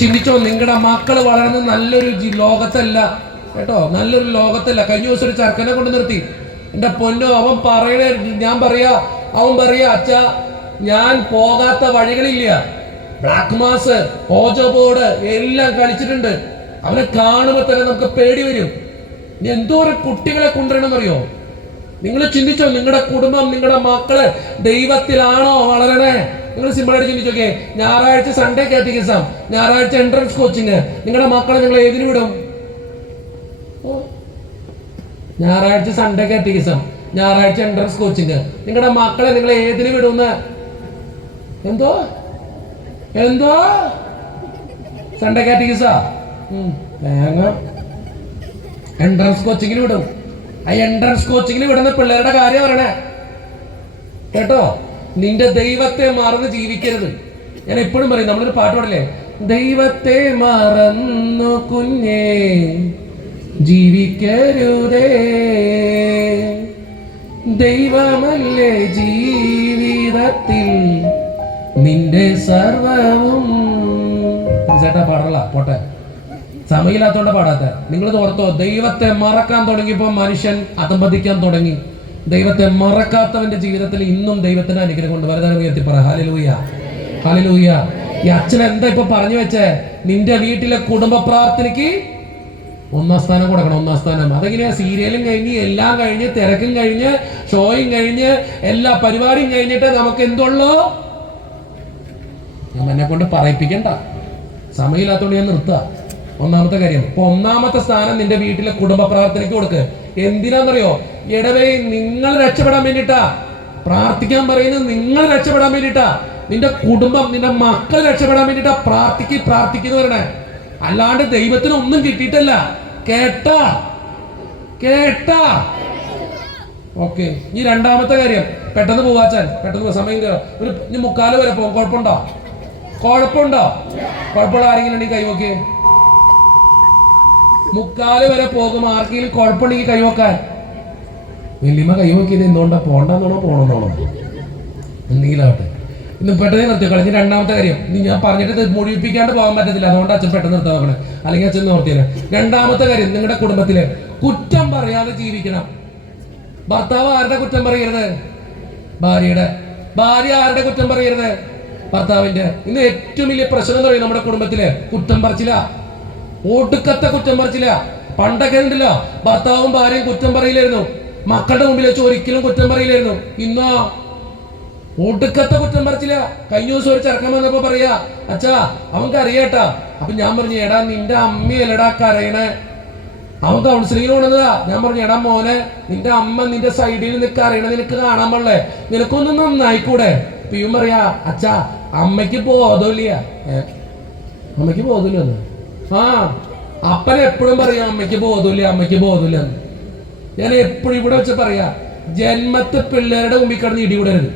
ചിന്തിച്ചോ, നിങ്ങളുടെ മക്കള് വളരുന്ന നല്ലൊരു ലോകത്തല്ല കേട്ടോ, നല്ലൊരു ലോകത്തല്ല. കഴിഞ്ഞ ദിവസം ഒരു ചെറുക്കനെ കൊണ്ട് നിർത്തി. എന്റെ പൊന്നോ, അവൻ പറയണേ, അവൻ പറയാ അച്ഛാ, ഞാൻ പോകാത്ത വഴികളില്ല. ബ്ലാക്ക് മാസ്, ഓജോ ബോർഡ് എല്ലാം കളിച്ചിട്ടുണ്ട്. അവനെ കാണുമ്പോൾ തന്നെ നമുക്ക് പേടി വരും. എന്തോരം കുട്ടികളെ കൊണ്ടുവരണമെന്നറിയോ? നിങ്ങൾ ചിന്തിച്ചോ, നിങ്ങളുടെ കുടുംബം, നിങ്ങളുടെ മക്കള് ദൈവത്തിലാണോ വളരണേ? നിങ്ങൾ സിമ്പിളായിട്ട് ചിന്തിച്ചോക്കെ. ഞായറാഴ്ച സൺഡേ കാറ്റഗിസം, ഞായറാഴ്ച എൻട്രൻസ് കോച്ചിങ്. നിങ്ങളുടെ മക്കളെ നിങ്ങൾ ഏതിനു വിടും? ഞായറാഴ്ച സൺഡേ കാറ്റഗിസം, ഞായറാഴ്ച എൻട്രൻസ് കോച്ചിങ്. നിങ്ങളുടെ മക്കളെ നിങ്ങൾ ഏതിനു വിടുന്ന്? എന്തോ സൺഡേ കാറ്റഗിസാ, എൻട്രൻസ് കോച്ചിങ്ങിന് വിടും. ആ എൻട്രൻസ് കോച്ചിങ്ങിന് വിടുന്ന പിള്ളേരുടെ കാര്യം പറയണേ കേട്ടോ. നിന്റെ ദൈവത്തെ മറന്ന് ജീവിക്കരുത്. ഞാൻ എപ്പോഴും പറയും, നമ്മളൊരു പാട്ട് പാടില്ലേ, ദൈവത്തെ മറന്നു കുഞ്ഞേ ജീവിക്കരുതേ, ദൈവമല്ലേ ജീവിതത്തിൽ നിന്റെ സർവവും. ചേട്ടാ പാടല്ല, പോട്ടെ, സമയമില്ലാത്തോണ്ട് പാടാത്ത. നിങ്ങൾ ഓർത്തോ, ദൈവത്തെ മറക്കാൻ തുടങ്ങിയപ്പോ മനുഷ്യൻ അധംപതിക്കാൻ തുടങ്ങി. ദൈവത്തെ മറക്കാത്തവന്റെ ജീവിതത്തിൽ ഇന്നും ദൈവത്തിന്റെ അനുഗ്രഹം കൊണ്ട് വലുതാൻ ഉയർത്തി പറ ഹല്ലേലൂയ, ഹല്ലേലൂയ. ഈ അച്ഛൻ എന്താ ഇപ്പൊ പറഞ്ഞു വെച്ചേ? നിന്റെ വീട്ടിലെ കുടുംബ പ്രാർത്ഥനയ്ക്ക് 1-ാം സ്ഥാനം കൊടുക്കണം, 1-ാം സ്ഥാനം. അതെങ്ങനെയാ? സീരിയലും കഴിഞ്ഞ്, എല്ലാം കഴിഞ്ഞ്, തിരക്കും കഴിഞ്ഞ്, ഷോയും കഴിഞ്ഞ്, എല്ലാ പരിപാടിയും കഴിഞ്ഞിട്ട് നമുക്ക് എന്തുള്ളൂ? ഞാൻ എന്നെ കൊണ്ട് പറയിപ്പിക്കണ്ട, സമയമില്ലാത്തോണ്ട് ഞാൻ നിർത്തുക. 1-ാമത്തെ കാര്യം, ഇപ്പൊ 1-ാമത്തെ സ്ഥാനം നിന്റെ വീട്ടിലെ കുടുംബ പ്രാർത്ഥനയ്ക്ക് കൊടുക്ക്. എന്തിനാന്നറിയോ? ഇടവേ, നിങ്ങൾ രക്ഷപ്പെടാൻ വേണ്ടിട്ടാ പ്രാർത്ഥിക്കാൻ പറയുന്നത്. നിങ്ങൾ രക്ഷപ്പെടാൻ വേണ്ടിട്ടാ, നിന്റെ കുടുംബം, നിന്റെ മക്കൾ രക്ഷപ്പെടാൻ വേണ്ടിട്ടാ പ്രാർത്ഥിക്കുന്നു പറയണേ. അല്ലാണ്ട് ദൈവത്തിന് ഒന്നും കിട്ടിയിട്ടല്ല. കേട്ടാ? ഓക്കെ. ഈ 2-ാമത്തെ കാര്യം, പെട്ടെന്ന് പോവാച്ചാൻ, പെട്ടെന്ന് സമയം ഒരു 3:15 വരെ പോകും. കുഴപ്പമുണ്ടോ? കുഴപ്പമുള്ള ആരെങ്കിലും ഉണ്ടെങ്കിൽ കൈവോക്കേ. 3:15 വരെ പോകും. ആർക്കെങ്കിലും കുഴപ്പമുണ്ടെങ്കിൽ കൈവക്കാൻ. വല്യമ്മ കൈവക്കിയത് എന്തുകൊണ്ടാ? പോണ്ടെന്നാണോ പോണെന്നാണോ? എന്തെങ്കിലും ആവട്ടെ. ഇന്ന് പെട്ടെന്ന് നിർത്തി കളഞ്ഞ്. 2-ാമത്തെ കാര്യം, ഞാൻ പറഞ്ഞിട്ട് മുഴിപ്പിക്കാണ്ട് പോകാൻ പറ്റത്തില്ല, അതുകൊണ്ട് അച്ഛൻ പെട്ടെന്ന് നിർത്താൻ നോക്കണേ, അല്ലെങ്കിൽ അച്ഛൻ ഓർത്തില്ല. 2-ാമത്തെ കാര്യം, നിങ്ങളുടെ കുടുംബത്തില് കുറ്റം പറയാതെ ജീവിക്കണം. ഭർത്താവ് ആരുടെ കുറ്റം പറയരുത്? ഭാര്യയുടെ. ഭാര്യ ആരുടെ കുറ്റം പറയരുത്? ഭർത്താവിന്റെ. ഇന്ന് ഏറ്റവും വലിയ പ്രശ്നം എന്ന് പറയും നമ്മുടെ കുടുംബത്തില് കുറ്റം പറച്ചില്ല, ഒടുക്കത്തെ കുറ്റം പറച്ചില്ല. പണ്ടൊക്കെ ഉണ്ടല്ലോ, ഭർത്താവും ഭാര്യയും കുറ്റം പറയില്ലായിരുന്നു, മക്കളുടെ മുമ്പിൽ വെച്ച് ഒരിക്കലും കുറ്റം പറയില്ലായിരുന്നു. ഇന്നോ ഒടുക്കത്തെ കുറ്റം പറച്ചില്ല. കഴിഞ്ഞ ദിവസം ഒരു ചെറുക്കൻ വന്നപ്പോ പറയാ, അച്ഛാ അവൻക്ക് അറിയാട്ടാ. അപ്പൊ ഞാൻ പറഞ്ഞു, എടാ നിന്റെ അമ്മയല്ലടാ കരയണേ. അവൻ കൗൺസിലിങ്ങിന് കൊണ്ടുവന്നതാ. ഞാൻ പറഞ്ഞു, എടാ മോനെ, നിന്റെ അമ്മ നിന്റെ സൈഡിൽ നിനക്ക് അറിയണ, നിനക്ക് കാണാൻ പാടില്ലേ, നിനക്കൊന്നും നന്നായിക്കൂടെ? പിയും പറയാ, അച്ഛാ അമ്മയ്ക്ക് ബോധമില്ല. അമ്മയ്ക്ക് ബോധമില്ലെന്ന്. അപ്പൻ എപ്പോഴും പറയാം അമ്മയ്ക്ക് ബോധമില്ല. ഞാൻ എപ്പോഴും ഇവിടെ വെച്ച് പറയാ, ജന്മത്ത് പിള്ളേരുടെ മുമ്പിൽ കിടന്ന് ഇടികൂടരുത്.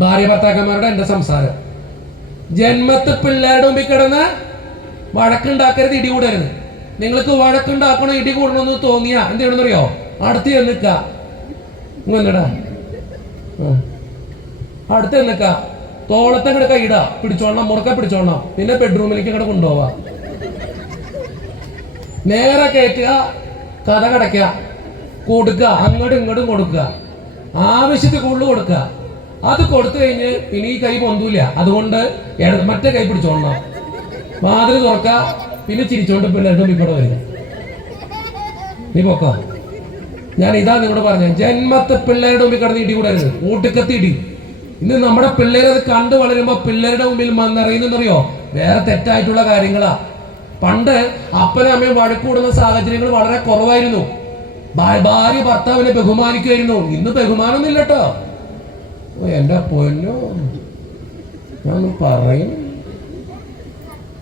ഭാര്യ ഭർത്താക്കന്മാരുടെ എന്റെ സംസാരം, ജന്മത്ത് പിള്ളേരുടെ മുമ്പിൽ കിടന്ന് വഴക്കുണ്ടാക്കരുത്, ഇടികൂടരുത്. നിങ്ങൾക്ക് വഴക്കുണ്ടാക്കണോ ഇടി കൂടണമെന്ന് തോന്നിയാ എന്ത് ചെയ്യണമെന്നറിയോ? അടുത്ത് ചെന്നിക്ക. ഇങ്ങനെടാ, അടുത്ത് ചെന്നിക്ക, തോളത്തെ കിടക്ക, ഇടാ പിടിച്ചോളണം, മുറുക്ക പിടിച്ചോളണം. പിന്നെ ബെഡ്റൂമിലേക്ക് അങ്ങോട്ട് കൊണ്ടുപോവാ, നേരെ കയറ്റുക, കഥ കടയ്ക്കുക, കൊടുക്കുക, അങ്ങോട്ടും ഇങ്ങോട്ടും കൊടുക്കുക, ആവശ്യത്തിൽ കൂടുതൽ കൊടുക്കുക. അത് കൊടുത്തു കഴിഞ്ഞ് ഇനി ഈ കൈ പൊന്തൂല, അതുകൊണ്ട് മറ്റേ കൈ പിടിച്ചോളണം. വാതിൽ തുറക്ക, പിന്നെ ചിരിച്ചോണ്ട് പിള്ളേരുടെ ഇവിടെ വരിക. നീ പൊക്കോ. ഞാൻ ഇതാ നിങ്ങളോട് പറഞ്ഞ, ജന്മത്തെ പിള്ളേരുടെ മുമ്പിൽ കിടന്ന് ഇടി കൂടരുത്, ഊട്ടുക്കത്തി ഇടി. ഇന്ന് നമ്മുടെ പിള്ളേരെ അത് കണ്ടു വളരുമ്പോ പിള്ളേരുടെ മുമ്പിൽ നിറയുന്നറിയോ? വേറെ തെറ്റായിട്ടുള്ള കാര്യങ്ങളാ. പണ്ട് അപ്പനും അമ്മയും വഴക്കൂടുന്ന സാഹചര്യങ്ങൾ വളരെ കുറവായിരുന്നു. ഭാര്യ ഭർത്താവിനെ ബഹുമാനിക്കുമായിരുന്നു. ഇന്ന് ബഹുമാനമൊന്നുമില്ല കേട്ടോ. എന്റെ പൊന്നോ, ഞാൻ പറയും,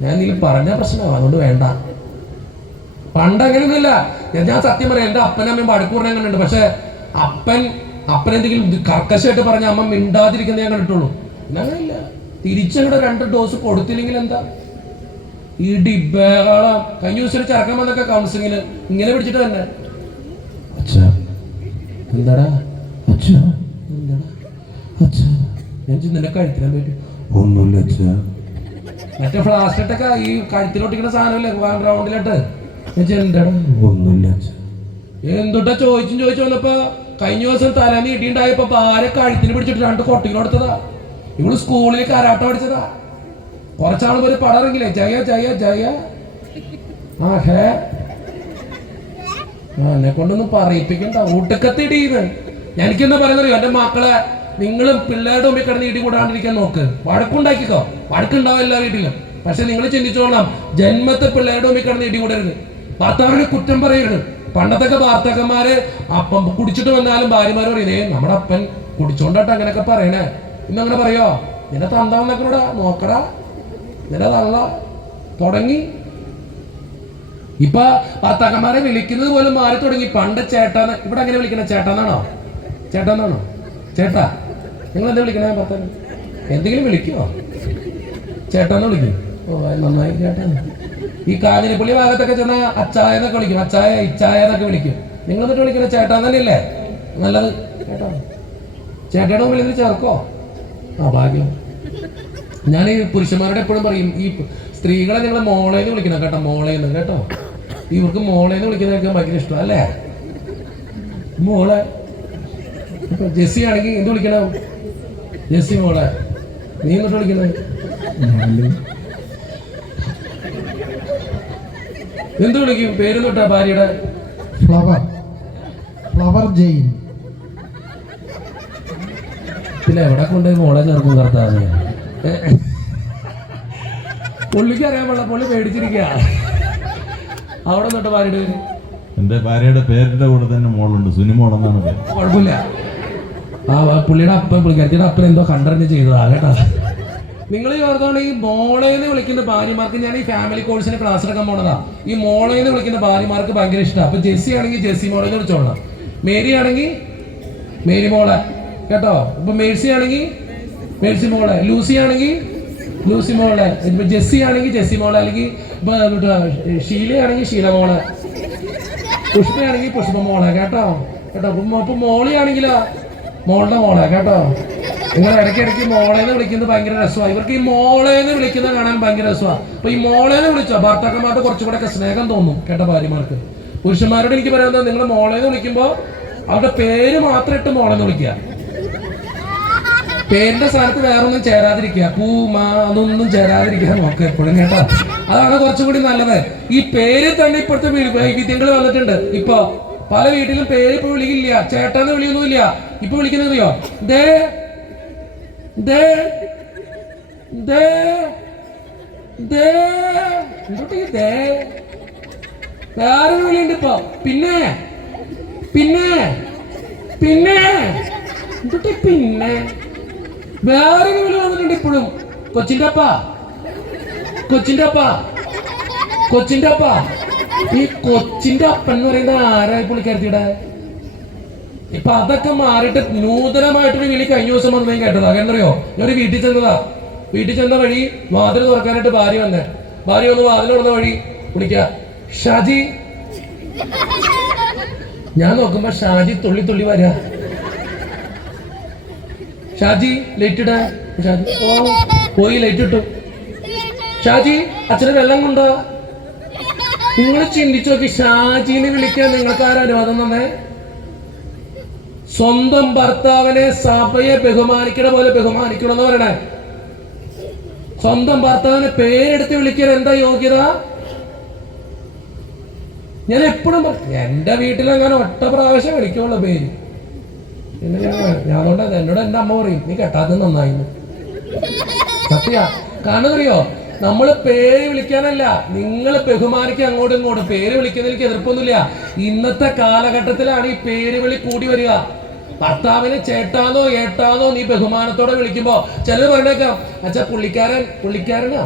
ഞാൻ ഇതിൽ പറഞ്ഞ പ്രശ്നമാണ്, അതുകൊണ്ട് വേണ്ട. പണ്ടങ്ങനെയൊന്നുമില്ല. ഞാൻ സത്യം പറയാം, എന്റെ അപ്പനമ്മയും വഴക്കൂടുന്ന കണ്ടിട്ടുണ്ട്. പക്ഷെ അപ്പനെന്തെങ്കിലും കർക്കശമായിട്ട് പറഞ്ഞ അമ്മ മിണ്ടാതിരിക്കുന്ന ഞാൻ കണ്ടിട്ടുള്ളൂ. അങ്ങനെയില്ല. തിരിച്ചങ്ങോട്ട് 2 ഡോസ് കൊടുത്തില്ലെങ്കിൽ എന്താ ഇടി ബഹളം. കഴിഞ്ഞ ദിവസം ചെറുക്കൻ വന്നൊക്കെ കൗൺസിലിങ്ങിന് ഇങ്ങനെ പിടിച്ചിട്ട് തന്നെ, എന്താടാ ഞാൻ നിന്നെ കഴിക്കാൻ പറ്റും? ഒന്നുമില്ല അച്ഛാ. മറ്റേ ഫ്ലാസ്റ്റിട്ടൊക്കെ ഈ കഴുത്തിലൊട്ടിക്കുന്ന സാധനമില്ലേ ഗ്രൗണ്ടിലിട്ട് എന്താണ് ഒന്നുമില്ല. എന്തുട്ടാ ചോദിച്ചു വന്നപ്പോ കഴിഞ്ഞ ദിവസം തല നീട്ടിണ്ടായപ്പോ ഭാര്യ കഴുത്തിന് പിടിച്ചിട്ട് 2 കൊട്ടികളെടുത്തതാ. ഇവള് സ്കൂളിൽ കരാട്ട പഠിച്ചതാ. കുറച്ചാൾ ഒരു പടം ഇറങ്ങില്ലേ, ജയ ജയ ജയ. ഹേ എന്നെ കൊണ്ടൊന്നും പറയിപ്പിക്കണ്ട. ഊട്ടക്കത്തിടീന്ന് എനിക്കെന്താ പറയുന്നത്? എന്റെ മക്കളെ നിങ്ങളും പിള്ളേരുടെ മുമ്പിൽ കിടന്ന് ഇടി കൂടാണ്ടിരിക്കാൻ നോക്ക്. വഴക്കുണ്ടാക്കിക്കോ, വഴക്കുണ്ടാവും എല്ലാ വീട്ടിലും. പക്ഷെ നിങ്ങൾ ചിന്തിച്ചോളാം, ജന്മത്തെ പിള്ളേരുടെ മുമ്പിൽ കിടന്ന് ഇടി കൂടരുത്. ഭർത്താവിനെ കുറ്റം പറയരുത്. പണ്ടത്തൊക്കെ ഭർത്താക്കന്മാര് അപ്പം കുടിച്ചിട്ട് വന്നാലും ഭാര്യമാര് പറയുന്നേ നമ്മുടെ അപ്പൻ കുടിച്ചോണ്ടാട്ട് അങ്ങനെയൊക്കെ പറയണേ. ഇന്നങ്ങനെ പറയോ? നിന്റെ തന്താന്നൊക്കെ നോക്കടാ, നിന്റെ തള്ള തുടങ്ങി. ഇപ്പൊ ഭർത്താക്കന്മാരെ വിളിക്കുന്നത് പോലും മാറി തുടങ്ങി. പണ്ട് ചേട്ടാന്ന്, ഇവിടെ അങ്ങനെ വിളിക്കണേ ചേട്ടാന്നാണോ? ചേട്ടാന്നാണോ? ചേട്ടാ നിങ്ങൾ എന്താ വിളിക്കണേ? ഭർത്താവ് എന്തെങ്കിലും വിളിക്കുമോ? ചേട്ടാന്ന് വിളിക്കും. ഓ നന്നായി ചേട്ടാ. ഈ കാഞ്ഞിരപ്പള്ളി ഭാഗത്തൊക്കെ ചെന്ന അച്ചായ എന്നൊക്കെ വിളിക്കും, അച്ചായ ഇച്ചായ എന്നൊക്കെ വിളിക്കും. നിങ്ങൾ എന്നിട്ട് വിളിക്കണേ ചേട്ടാൻ തന്നെയല്ലേ നല്ലത്? ചേട്ടാ ചേട്ടയുടെ മുമ്പിൽ ഇതിൽ ചേർക്കോ? ആ ഭാഗ്യം. ഞാൻ ഈ പുരുഷന്മാരോട് എപ്പോഴും പറയും, ഈ സ്ത്രീകളെ നിങ്ങൾ മോളേന്ന് വിളിക്കണം കേട്ടോ, മോളേന്ന് കേട്ടോ. ഇവർക്ക് മോളേന്ന് വിളിക്കുന്നതൊക്കെ ഭയങ്കര ഇഷ്ടം അല്ലേ? മോളെ. ജെസ്സി ആണെങ്കിൽ എന്ത് വിളിക്കണം? ജെസ്സി മോളെ. നീ എന്നിട്ട് വിളിക്കുന്നത് എന്ത് വിളിക്കും? പേര് തൊട്ടാ ഭാര്യയുടെ? Flower, Flower Jain. പിന്നെ എവിടെ കൊണ്ടുപോയി മോളെ ചേർക്കും കർത്താവ്? പുള്ളിക്ക് അറിയാൻ പാടില്ല, പുള്ളി പേടിച്ചിരിക്കുക. അവിടെ തൊട്ട് ഭാര്യയുടെ പേര്? എന്റെ ഭാര്യയുടെ പേരിന്റെ കൂടെ തന്നെ മോളുണ്ട്, സുനിമോളെന്നാണ് പേര്. കുഴപ്പമില്ല. ആ പുള്ളിയുടെ അപ്പൻ, പുള്ളിക്കാരിയുടെ അപ്പൻ എന്തോ കണ്ടറിഞ്ഞ് ചെയ്തതാ കേട്ടോ. നിങ്ങൾ ഓർത്തോണ്ട് ഈ മോളേന്ന് വിളിക്കുന്ന ഭാര്യമാർക്ക്, ഞാൻ ഈ ഫാമിലി കോഴ്സിന് ക്ലാസ് എടുക്കാൻ പോണതാ, ഈ മോളേന്ന് വിളിക്കുന്ന ഭാര്യമാർക്ക് ഭയങ്കര ഇഷ്ടമാണ്. അപ്പൊ ജെസ്സി ആണെങ്കിൽ ജെസ്സി മോളേന്ന് വിളിച്ചോളാം, മേരി ആണെങ്കിൽ മേരി മോളെ കേട്ടോ. ഇപ്പൊ മേഴ്സി ആണെങ്കിൽ മേഴ്സി മോളെ, ലൂസി ആണെങ്കിൽ ലൂസി മോളെ, ഇപ്പൊ ജെസ്സി ആണെങ്കിൽ ജെസ്സി മോളെ, അല്ലെങ്കിൽ ഷീല ആണെങ്കിൽ ഷീല മോളെ, പുഷ്പയാണെങ്കിൽ പുഷ്പ മോളെ കേട്ടോ കേട്ടോ. അപ്പൊ മോളി ആണെങ്കിലോ മോളുടെ മോളെ കേട്ടോ. നിങ്ങൾ ഇടയ്ക്കിടയ്ക്ക് മോളേന്ന് വിളിക്കുന്നത് ഭയങ്കര രസമാണ്. ഇവർക്ക് ഈ മോളേന്ന് വിളിക്കുന്നത് കാണാൻ ഭയങ്കര രസമാണ്. അപ്പൊ ഈ മോളേന്ന് വിളിച്ചോ ഭർത്താക്കന്മാർക്ക് കുറച്ചുകൂടെ ഒക്കെ സ്നേഹം തോന്നും കേട്ട ഭാര്യമാർക്ക്. പുരുഷന്മാരോട് എനിക്ക് പറയാവുന്നത്, നിങ്ങൾ മോളേന്ന് വിളിക്കുമ്പോൾ അവരുടെ പേര് മാത്രം ഇട്ട് മോളേന്ന് വിളിക്കുക. പേരിന്റെ സ്ഥാനത്ത് വേറൊന്നും ചേരാതിരിക്കുക, പൂ മാ അതൊന്നും ചേരാതിരിക്കുക നോക്കുക എപ്പോഴും കേട്ടോ. അതാണ് കുറച്ചും കൂടി നല്ലത്. ഈ പേര് തന്നെ ഇപ്പോഴത്തെ വൈവിധ്യങ്ങൾ വന്നിട്ടുണ്ട്. ഇപ്പൊ പല വീട്ടിലും പേര് ഇപ്പൊ വിളിക്കില്ല, ചേട്ടാന്ന് വിളിയൊന്നുമില്ല. ഇപ്പൊ വിളിക്കുന്നത് അറിയോ? ദേ ദേ ദേ ദേ എന്തൊക്കെ ദേ. വേറൊരു വിളിയുണ്ട് ഇപ്പൊ, പിന്നെ പിന്നെ പിന്നെ എന്തൊക്കെ പിന്നെ. വേറൊരു വിളി വന്നിട്ടുണ്ട് ഇപ്പോഴും. കൊച്ചിന്റെ അപ്പ, കൊച്ചിന്റെ അപ്പ, കൊച്ചിന്റെ അപ്പ. ഈ കൊച്ചിന്റെ അപ്പൻ എന്ന് പറയുന്നത് ആരായി പുള്ളിക്കാരത്തിയുടെ? ഇപ്പൊ അതൊക്കെ മാറിയിട്ട് നൂതനമായിട്ടൊരു വിളി കഴിഞ്ഞ ദിവസം വന്നു കേട്ടതാ. എന്നറിയോ? ഞാനൊരു വീട്ടിൽ ചെന്നതാ. വീട്ടിൽ ചെന്ന വഴി വാതിൽ തുറക്കാനായിട്ട് ഭാര്യ വന്നേ. ഭാര്യ വന്ന് വാതിൽ തുറന്ന വഴി വിളിക്ക, ഷാജി. ഞാൻ നോക്കുമ്പോ ഷാജി തുള്ളി തുള്ളി വരാ. ഷാജി ലൈറ്റ് ഇടാ. ഷാജി പോയി ലൈറ്റ് ഇട്ടു. ഷാജി അച്ഛന് വെള്ളം കൊണ്ടോ? നിങ്ങൾ ചിന്തിച്ചു നോക്കി, ഷാജിനെ വിളിക്കാൻ നിങ്ങൾക്ക് ആരാ അനുവാദം തന്നെ? സ്വന്തം ഭർത്താവിനെ സഭയെ ബഹുമാനിക്കണ പോലെ ബഹുമാനിക്കണമെന്ന് പറയണേ. സ്വന്തം ഭർത്താവിനെ പേരെടുത്ത് വിളിക്കാൻ എന്താ യോഗ്യത? ഞാൻ എപ്പോഴും എന്റെ വീട്ടിലങ്ങനെ ഒറ്റ പ്രാവശ്യം വിളിക്കുള്ളൂ പേര്. പിന്നെ ഞാനോണ്ട് എന്നോട് എന്റെ അമ്മ പറയും, നീ കെട്ടാത്തത് നന്നായി. സത്യ. കാരണം അറിയോ, നമ്മൾ പേര് വിളിക്കാനല്ല, നിങ്ങൾ ബഹുമാനിക്കുക അങ്ങോട്ടും ഇങ്ങോട്ടും. പേര് വിളിക്കുന്നതിൽ എനിക്ക് എതിർപ്പൊന്നുമില്ല. ഇന്നത്തെ കാലഘട്ടത്തിലാണ് ഈ പേര് വിളി കൂടി വരിക. ഭർത്താവിനെ ചേട്ടാന്നോ ഏട്ടാന്നോ നീ ബഹുമാനത്തോടെ വിളിക്കുമ്പോ ചിലർ പറഞ്ഞേക്കാം, അച്ഛാ പുള്ളിക്കാരൻ, പുള്ളിക്കാരനോ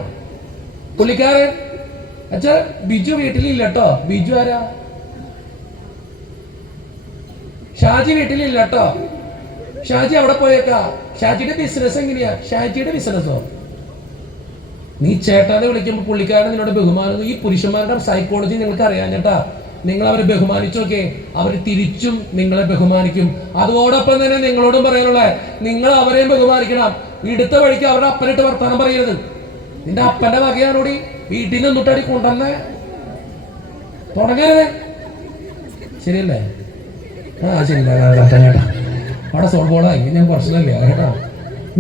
പുള്ളിക്കാരൻ. അച്ഛാ ബിജു വീട്ടിലില്ല കേട്ടോ. ബിജു ആരാ? ഷാജി വീട്ടിലില്ല കേട്ടോ. ഷാജി അവിടെ പോയേക്കാ. ഷാജിയുടെ ബിസിനസ് എങ്ങനെയാ? ഷാജിയുടെ ബിസിനസ്സോ? നീ ചേട്ടാന്ന് വിളിക്കുമ്പോൾ പുള്ളിക്കാരൻ നിന്നോട് ബഹുമാനം. ഈ പുരുഷന്മാരുടെ സൈക്കോളജി നിങ്ങൾക്ക് അറിയാൻ ചേട്ടാ. നിങ്ങൾ അവരെ ബഹുമാനിച്ചോക്കെ, അവർ തിരിച്ചും നിങ്ങളെ ബഹുമാനിക്കും. അതോടൊപ്പം തന്നെ നിങ്ങളോടും പറയാനുള്ള, നിങ്ങൾ അവരെയും ബഹുമാനിക്കണം. ഇടുത്ത വഴിക്ക് അവരുടെ അപ്പനിട്ട് വർത്താനം പറയരുത്. നിന്റെ അപ്പന്റെ വകയാണോടി വീട്ടിൽ നിന്ന് തൊട്ടടി കൊണ്ടുവന്നേ. തുടങ്ങരുത്, ശരിയല്ലേ? ശരി കേട്ടാ, അവിടെ സോൾവോളായി, ഞാൻ പ്രശ്നമില്ല കേട്ടോ.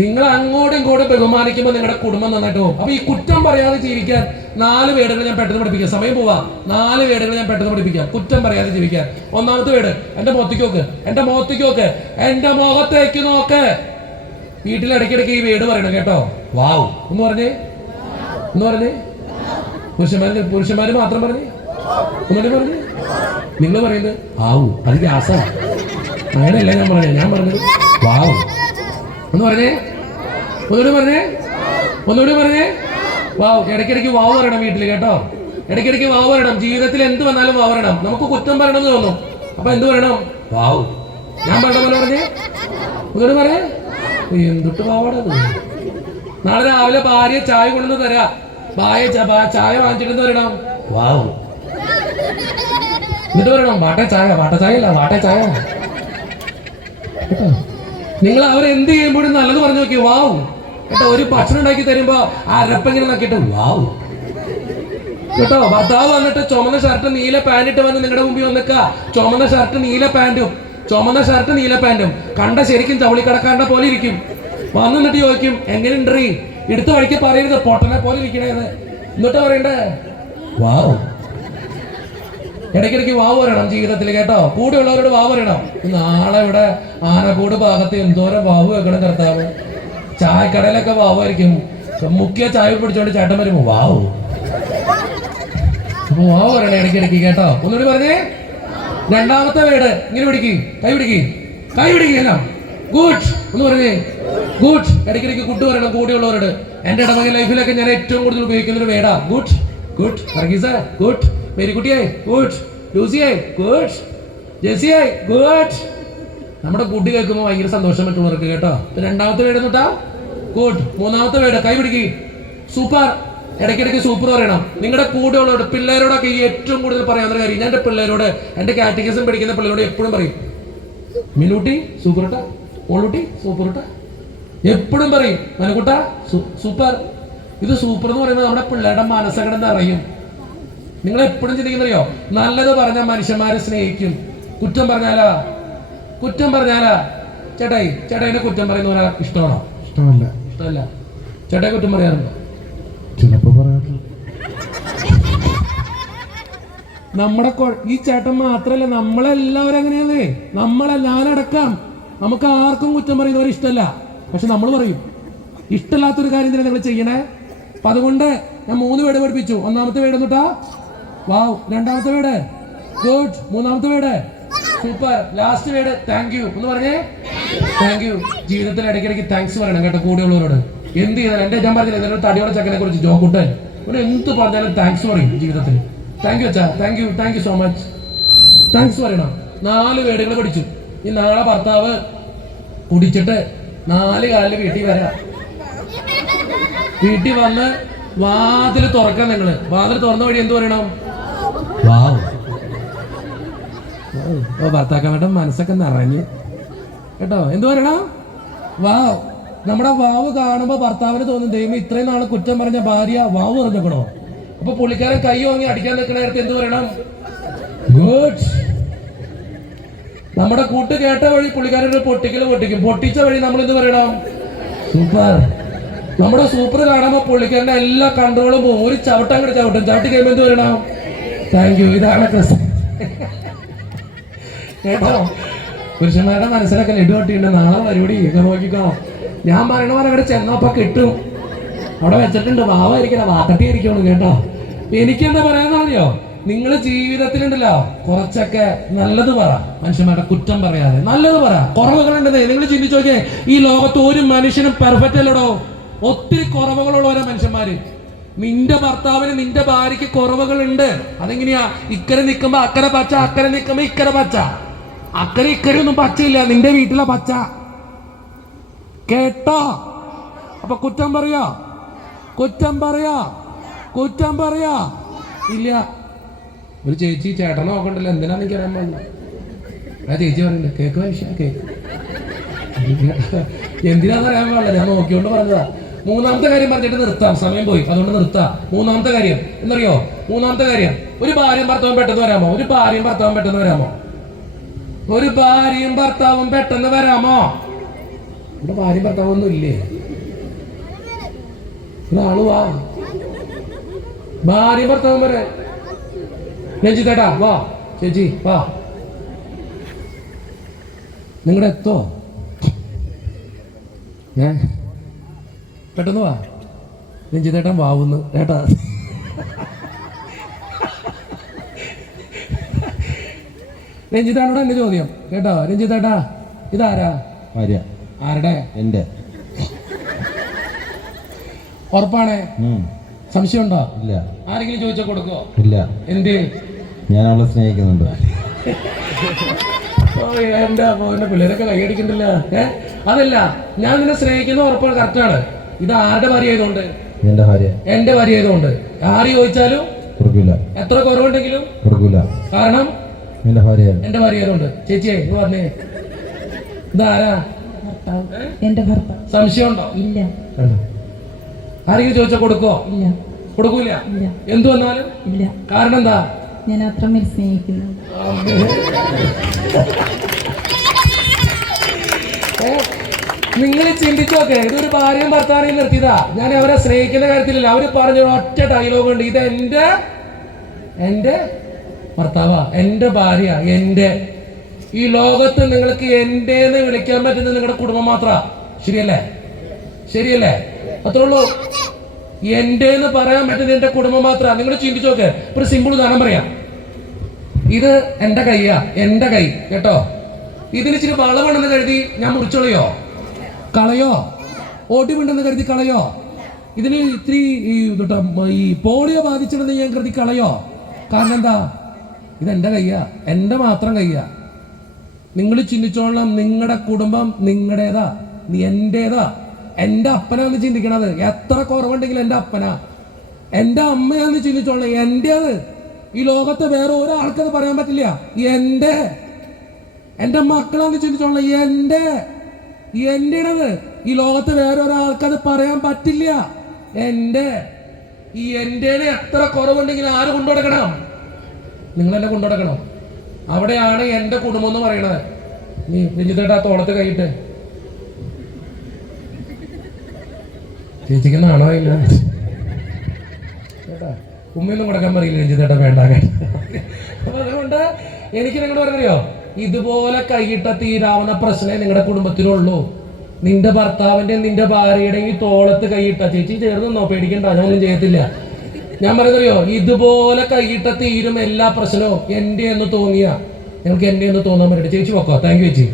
നിങ്ങൾ അങ്ങോട്ടും ഇങ്ങോട്ടും ബഹുമാനിക്കുമ്പോൾ നിങ്ങളുടെ കുടുംബം നന്നായിട്ട് പോകും. അപ്പൊ ഈ കുറ്റം പറയാതെ ജീവിക്കാൻ 4 വേടുകൾ ഞാൻ പെട്ടെന്ന് പഠിപ്പിക്കാം. സമയം പോവാ. 4 വേടുകൾ ഞാൻ പെട്ടെന്ന് പഠിപ്പിക്കാം കുറ്റം പറയാതെ ജീവിക്കാൻ. ഒന്നാമത്തെ വേട്, എന്റെ മുഖത്തേക്ക് നോക്ക്, എന്റെ മുഖത്തേക്ക് നോക്ക്, എന്റെ മുഖത്തേക്ക് നോക്ക്. വീട്ടിൽ ഇടയ്ക്കിടയ്ക്ക് ഈ വേട് പറയണം കേട്ടോ. വാവ് എന്ന് പറഞ്ഞേ, പുരുഷന്മാര് മാത്രം പറഞ്ഞേ, ഒന്നുകൂടി പറഞ്ഞേ. നിങ്ങൾ പറയുന്നത് ആവു, അത് ഗ്യാസാണ്. അങ്ങനെയല്ല ഞാൻ പറഞ്ഞത് വാവ് ഒന്ന് പറഞ്ഞേ, ഒന്നുകൂടി പറഞ്ഞേ. വാവ്. ഇടയ്ക്കിടയ്ക്ക് വാവ് പറയണം വീട്ടിൽ കേട്ടോ. ഇടയ്ക്കിടയ്ക്ക് വാവ് പറയണം. ജീവിതത്തിൽ എന്ത് വന്നാലും വാവ് പറയണം. നമുക്ക് കുറ്റം പറയണം എന്ന് തോന്നും, അപ്പൊ എന്ത് പറയണം? വാവ്. ഞാൻ പറഞ്ഞ പോലെ പറഞ്ഞേ, ഒന്നുകൂടി പറഞ്ഞേ. എന്തൊട്ട് വാവാടത്. നാളെ രാവിലെ ഭാര്യ ചായ കൊണ്ടുവന്ന് തരാ. ചായ വാങ്ങിച്ചിട്ട് വരണം. വാവ്. എന്നിട്ട് പറയണം വാട്ട ചായ അല്ല. നിങ്ങൾ അവരെന്ത് ചെയ്യുമ്പോഴും നല്ലത് പറഞ്ഞു നോക്കി വാവ് കേട്ടോ. ഒരു ഭക്ഷണം ഉണ്ടാക്കി തരുമ്പോ അരപ്പെങ്ങനെ നോക്കിയിട്ട് വാവ് കേട്ടോ. ഭർത്താവ് വന്നിട്ട് ചുമന്ന ഷർട്ട് നീല പാന്റ് ഇട്ട് വന്ന് നിങ്ങളുടെ മുമ്പിൽ വന്നിക്ക. ചുമന്ന ഷർട്ട് നീല പാന്റും കണ്ട ശരിക്കും ചവളിക്കടക്കാരന്റെ പോലെ ഇരിക്കും. വന്നിട്ട് ചോദിക്കും എങ്ങനെയുണ്ട്, എടുത്ത വഴിക്ക് പറയരുത് പൊട്ടനെ പോലെ ഇരിക്കണേന്ന്. എന്നിട്ട് പറയണ്ടേ വാവ്. ഇടയ്ക്കിടയ്ക്ക് വാവ് പറയണം ജീവിതത്തിൽ കേട്ടോ. കൂടെയുള്ളവരോട് വാവ് പറയണം. നാളെ ഇവിടെ ആനക്കൂട് ഭാഗത്ത് എന്തോരം വാവ് വെക്കണം കർത്താവ്. ചായക്കടയിലൊക്കെ വാവായിരിക്കും. മുക്കിയ ചായ പിടിച്ചോണ്ട് ചേട്ടൻ വരുമ്പോ വാവ്. അപ്പൊ വാവ് പറയണേ ഇടയ്ക്കിടയ്ക്ക് കേട്ടോ. ഒന്നുകൂടി പറഞ്ഞേ. രണ്ടാമത്തെ വേട്, ഇങ്ങനെ കൈ പിടിക്കുക. ഗുഡ് ഒന്ന് പറഞ്ഞേ. ഗുഡ്. ഇടയ്ക്കിടയ്ക്ക് ഗുഡ് പറയണം കൂടെയുള്ളവരോട്. എന്റെ ഇടവക ലൈഫിലൊക്കെ ഞാൻ ഏറ്റവും കൂടുതൽ ഉപയോഗിക്കുന്ന ഒരു വേടാ ഗുഡ്. ഗുഡ്. മേരിക്കുട്ടിയായി ഗുഡ്. ലൂസിയായി ഗുഡ്. ജെസിയായി ഗുഡ്. നമ്മുടെ ഗുഡ് കേൾക്കുമ്പോൾ ഭയങ്കര സന്തോഷം മറ്റുള്ളവർക്ക് കേട്ടോ. രണ്ടാമത്തെ വേട് എന്നിട്ടാ ഗുഡ്. മൂന്നാമത്തെ വേട് കൈ പിടിക്കി. സൂപ്പർ. ഇടയ്ക്കിടയ്ക്ക് സൂപ്പർ പറയണം. നിങ്ങളുടെ കൂടെയുള്ളവരോട്, പിള്ളേരോടൊക്കെ ഈ ഏറ്റവും കൂടുതൽ പറയാവുന്ന കാര്യം, ഞാൻ എൻ്റെ പിള്ളേരോട്, എൻ്റെ കാറ്റഗിസം പഠിക്കുന്ന പിള്ളേരോട് എപ്പോഴും പറയും മിലൂട്ടി സൂപ്പർട്ട, മോളൂട്ടി സൂപ്പർട്ട, എപ്പോഴും പറയും മനക്കുട്ട സൂപ്പർ. ഇത് സൂപ്പർ എന്ന് പറയുന്നത് നമ്മുടെ പിള്ളേരുടെ മനസ്സകടന്ന് അറിയും. നിങ്ങൾ എപ്പോഴും ചിന്തിക്കുന്നറിയോ, നല്ലത് പറഞ്ഞാൽ മനുഷ്യന്മാരെ സ്നേഹിക്കും. കുറ്റം പറഞ്ഞാലാ ചേട്ടായിനെ കുറ്റം പറയുന്നവരാ ഇഷ്ടമാണോ? ഇഷ്ടമല്ല. ചേട്ടായി കുറ്റം പറയാറുണ്ടോ? ചിലപ്പോ പറയാറുണ്ട്. നമ്മുടെ ഈ ചേട്ടൻ മാത്രല്ല, നമ്മളെല്ലാവരും അങ്ങനെയല്ലേ. ഞാനടക്കാം. നമുക്ക് ആർക്കും കുറ്റം പറയുന്നവരെ ഇഷ്ടമല്ല. പക്ഷെ നമ്മൾ പറയും. ഇഷ്ടമില്ലാത്തൊരു കാര്യം തന്നെ നിങ്ങൾ ചെയ്യണേ. അപ്പൊ അതുകൊണ്ട് ഞാൻ 3 വേട് പഠിപ്പിച്ചു. ഒന്നാമത്തെ വേട് എന്നിട്ടാ വാവ്. രണ്ടാമത്തെ വേട് ഗുഡ്. മൂന്നാമത്തെ word super. Last word thank you. ഒന്ന് പറഞ്ഞേ താങ്ക് യു. ജീവിതത്തിൽ ഇടയ്ക്കിടയ്ക്ക് താങ്ക്സ് പറയണം കേട്ടോ കൂടെയുള്ളവരോട്. എന്ത് ചെയ്താലും ഞാൻ പറഞ്ഞില്ല ഇതിനൊരു തടിയോടെ ചക്കനെ കുറിച്ച് ജോക്കുട്ടൻ ഇവിടെ എന്ത് പറഞ്ഞാലും താങ്ക്സ് പറയും ജീവിതത്തിൽ. താങ്ക് യു അച്ഛാ, thank you so much, thanks പറയണം. 4 വേടുകൾ പഠിച്ചു. ഈ നാളെ ഭർത്താവ് കുടിച്ചിട്ട് 4 കാലിൽ വീട്ടിൽ വരാം. വീട്ടിൽ വന്ന് വാതിൽ തുറക്കാൻ. നിങ്ങള് വാതിൽ തുറന്ന വഴി എന്ത് പറയണം? വാവ്. ഭർത്താക്കന്മാരുടെ മനസ്സൊക്കെ നിറഞ്ഞ് കേട്ടോ. എന്ത് പറയണം? വാവ്. നമ്മുടെ വാവ് കാണുമ്പോ ഭർത്താവിന് തോന്നും ദൈവം ഇത്രയും നാള് കുറ്റം പറഞ്ഞ ഭാര്യ വാവ് പറഞ്ഞേക്കണോ. അപ്പൊ പുള്ളിക്കാരൻ കൈ വാങ്ങി അടിക്കാൻ നിൽക്കണ നേരത്തെ എന്ത് പറയണം? ഗുഡ്. നമ്മുടെ കൂട്ട് കേട്ട വഴി പുള്ളിക്കാരൻ പൊട്ടിക്കും. പൊട്ടിച്ച വഴി നമ്മൾ എന്ത് പറയണം? സൂപ്പർ. നമ്മുടെ സൂപ്പർ കാണുമ്പോ പുള്ളിക്കാരന്റെ എല്ലാ കൺട്രോളും പോകും. ഒരു ചവിട്ടം ചവിട്ടി കഴിയുമ്പോൾ എന്ത് പറയണം? Thank you. ഇതാണ് കേട്ടോ. പുരുഷന്മാരുടെ മനസ്സിലൊക്കെ ലഡു കട്ടിയുണ്ട്. നാളെ പരിപാടി ഒക്കെ നോക്കിക്കോ. ഞാൻ പറയണ പോലെ അവിടെ ചെന്നപ്പോ കിട്ടും. അവിടെ വെച്ചിട്ടുണ്ട്. വാവായിരിക്കണം, വാക്കട്ടിയായിരിക്കണം കേട്ടോ. എനിക്കെന്താ പറയാന്നറിയോ, നിങ്ങൾ ജീവിതത്തിലുണ്ടല്ലോ കുറച്ചൊക്കെ നല്ലത് പറ. മനുഷ്യന്മാരുടെ കുറ്റം പറയാതെ നല്ലത് പറ. കുറവുകളുണ്ടെന്നേ നിങ്ങൾ ചിന്തിച്ചു നോക്കിയേ. ഈ ലോകത്ത് ഒരു മനുഷ്യനും പെർഫെക്റ്റ് അല്ലടോ. ഒത്തിരി കുറവുകളുള്ളവരാ മനുഷ്യന്മാര്. നിന്റെ ഭർത്താവിന് നിന്റെ ഭാര്യയ്ക്ക് കുറവുകളുണ്ട്. അതെങ്ങനെയാ? ഇക്കരെ നിൽക്കുമ്പോ അക്കരെ പച്ച, അക്കരെ നിൽക്കുമ്പോ ഇക്കരെ പച്ച. അക്കരെ ഇക്കരെ ഒന്നും പച്ചയില്ല, നിന്റെ വീട്ടിലെ പച്ച കേട്ടോ. അപ്പൊ കുറ്റം പറയാ ഇല്ല. ഒരു ചേച്ചി ചേട്ടനെ നോക്കണ്ടല്ലോ, എന്തിനാന്ന് എനിക്ക് അറിയാൻ പാടില്ല. ആ ചേച്ചി പറയണ്ടേ കേക്ക് കേക്ക് എന്തിനാന്ന് അറിയാൻ പാടില്ല. ഞാൻ നോക്കിയോണ്ട് പറഞ്ഞതാ. മൂന്നാമത്തെ കാര്യം പറഞ്ഞിട്ട് നിർത്താം, സമയം പോയി, അതുകൊണ്ട് നിർത്താം. മൂന്നാമത്തെ കാര്യം എന്നറിയോ? മൂന്നാമത്തെ കാര്യം, ഒരു ഭാര്യയും ഭർത്താവും പെട്ടെന്ന് വരാമോ? ഒരു ഭാര്യയും ഭർത്താവും പെട്ടെന്ന് വരാമോ? ഒരു ഭാര്യയും ഭർത്താവും പെട്ടെന്ന് വരാമോ? ഇവിടെ ഭാര്യയും ഭർത്താവും ഒന്നും ഇല്ലേ? ആള് വാ, ഭാര്യയും ഭർത്താവും വരെ. രഞ്ജിത്തേട്ടാ വാ, ചേച്ചി വാ, നിങ്ങളുടെ എത്തോ? പെട്ടെന്ന് വാ. രഞ്ജിത്തേട്ടൻ വാവുന്നു ഏട്ടാ. രഞ്ജിത്താനോട് എന്റെ ചോദ്യം കേട്ടോ. രഞ്ജിത്തേട്ടാ, ഇതാരാ? ഭാര്യ. ആരുടെ? എൻ്റെ. ഉറപ്പാണേ? സംശയമുണ്ടോ? ഇല്ല. ആരെങ്കിലും ചോദിച്ചാൽ കൊടുക്കോ? ഇല്ല. എന്ത്? ഞാൻ അവളെ സ്നേഹിക്കുന്നുണ്ട്. എന്റെ എന്റെ പിള്ളേരൊക്കെ കൈയടിക്കണ്ടില്ല. അതല്ല, ഞാൻ നിന്നെ സ്നേഹിക്കുന്ന ഉറപ്പാണ്, കറക്റ്റാണ്. ഇത് ആരുടെ ഭാര്യ ആയതുകൊണ്ട്? എന്റെ ഭാര്യ. എന്റെ ഭാര്യ ആയതുകൊണ്ട് ആര് ചോദിച്ചാലും കൊടുക്കില്ല. എത്ര കുറവുണ്ടെങ്കിലും കൊടുക്കില്ല. കാരണം എന്റെ ഭാര്യ. എന്റെ ഭാര്യ ആയതുകൊണ്ട്. ചേച്ചിയെ ഇത് പറഞ്ഞേ, ഇതാരാ? എന്റെ ഭർത്താവ്. സംശയമുണ്ടോ? ഇല്ല. ആരെങ്കിലും ചോദിച്ചാൽ കൊടുക്കോ? ഇല്ല. കൊടുക്കൂല. ഇല്ല. എന്തു വന്നാലും ഇല്ല. കാരണം എന്താ? ഞാൻ അത്രമേൽ സ്നേഹിക്കുന്നു. നിങ്ങൾ ചിന്തിച്ചോക്കെ, ഇതൊരു ഭാര്യയും ഭർത്താവിനെയും നിർത്തിയതാ. ഞാൻ അവരെ സ്നേഹിക്കുന്ന കാര്യത്തിലല്ല. അവര് പറഞ്ഞ ഒറ്റ ഡയലോഗ് ഉണ്ട്, ഇത് എന്റെ ഭർത്താവാ, എന്റെ ഭാര്യ, എന്റെ. ഈ ലോകത്ത് നിങ്ങൾക്ക് എന്റേന്ന് വിളിക്കാൻ പറ്റുന്നത് നിങ്ങളുടെ കുടുംബം മാത്ര. ശരിയല്ലേ? ശരിയല്ലേ? അത്രേ ഉള്ളൂ. എന്റേന്ന് പറയാൻ പറ്റുന്നത് എന്റെ കുടുംബം മാത്ര. നിങ്ങൾ ചിന്തിച്ചോക്കെ. ഒരു സിമ്പിൾ ഉദാഹരണം പറയാം. ഇത് എന്റെ കൈയാ, എന്റെ കൈ കേട്ടോ. ഇതിന് ഇച്ചിരി വളവണെന്ന് കരുതി ഞാൻ മുറിച്ചോളിയോ? കളയോ? ഓടിമുണ്ടെന്ന് കരുതി കളയോ? ഇതിന് ഇത്തിരി ഈ പോളിയോ ബാധിച്ചിട്ടുണ്ടെന്ന് ഞാൻ കരുതി കളയോ? കാരണം എന്താ? ഇതെന്റെ കയ്യാ, എന്റെ മാത്രം കയ്യാ. നിങ്ങൾ ചിന്തിച്ചോളാം, നിങ്ങളുടെ കുടുംബം നിങ്ങളുടേതാ, എന്റേതാ. എന്റെ അപ്പനാന്ന് ചിന്തിക്കണത്. എത്ര കുറവുണ്ടെങ്കിലും എന്റെ അപ്പനാ. എന്റെ അമ്മയാന്ന് ചിന്തിച്ചോളാം, എന്റേത്. ഈ ലോകത്തെ വേറെ ഒരാൾക്കത് പറയാൻ പറ്റില്ല. എന്റെ മക്കളാന്ന് ചിന്തിച്ചോളാം, എന്റേത്. ഈ ലോകത്ത് വേറെ ഒരാൾക്കത് പറയാൻ പറ്റില്ല. ഈ എന്റേനെ എത്ര കുറവുണ്ടെങ്കിലും ആര് കൊണ്ടുനടക്കണം? നിങ്ങളെന്നെ കൊണ്ടുനടക്കണം. അവിടെയാണ് എന്റെ കുടുംബം എന്ന് പറയണത്. നീ രഞ്ജിത്തേട്ടാ തോളത്ത് കൈയിട്ട്. ചേച്ചിക്ക് നാണോ ഇല്ല? ചേട്ടാ ഉമ്മയൊന്നും കൊടുക്കാൻ പറയില്ല രഞ്ജിത്തേട്ടാ, വേണ്ട. അപ്പൊ അതുകൊണ്ട് എനിക്ക് നിങ്ങളോട് പറഞ്ഞറിയോ, ഇതുപോലെ കൈയിട്ട തീരാവുന്ന പ്രശ്നമേ നിങ്ങളുടെ കുടുംബത്തിനുള്ളൂ. നിന്റെ ഭർത്താവിന്റെയും നിന്റെ ഭാര്യയുടെയും ഈ തോളത്ത് കൈയിട്ട, ചേച്ചി ചേർന്നോ, പേടിക്കണ്ട, ഞാനൊന്നും ചെയ്യത്തില്ല. ഞാൻ പറയുന്നറിയോ, ഇതുപോലെ കൈയിട്ട തീരും എല്ലാ പ്രശ്നവും. എന്റെ എന്ന് തോന്നിയ നിങ്ങൾക്ക് എന്റെ എന്ന് തോന്നാൻ പറ്റട്ടെ. ചേച്ചി പൊക്കോ. താങ്ക് യു ചേച്ചി.